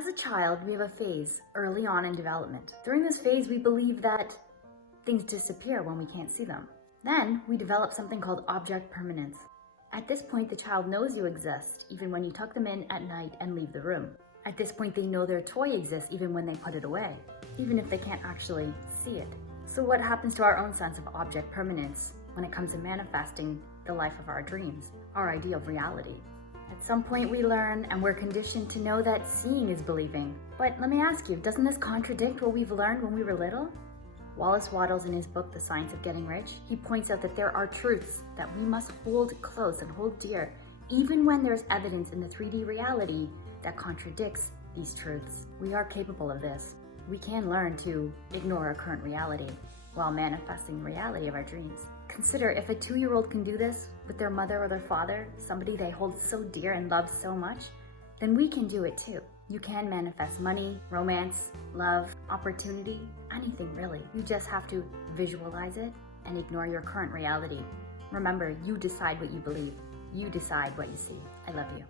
As a child, we have a phase early on in development. During this phase, we believe that things disappear when we can't see them. Then we develop something called object permanence. At this point, the child knows you exist, even when you tuck them in at night and leave the room. At this point, they know their toy exists even when they put it away, even if they can't actually see it. So what happens to our own sense of object permanence when it comes to manifesting the life of our dreams, our idea of reality? At some point we learn and we're conditioned to know that seeing is believing. But let me ask you, doesn't this contradict what we've learned when we were little? Wallace Wattles, in his book, The Science of Getting Rich, he points out that there are truths that we must hold close and hold dear, even when there's evidence in the 3D reality that contradicts these truths. We are capable of this. We can learn to ignore our current reality while manifesting the reality of our dreams. Consider if a 2-year-old can do this with their mother or their father, somebody they hold so dear and love so much, then we can do it too. You can manifest money, romance, love, opportunity, anything really. You just have to visualize it and ignore your current reality. Remember, you decide what you believe. You decide what you see. I love you.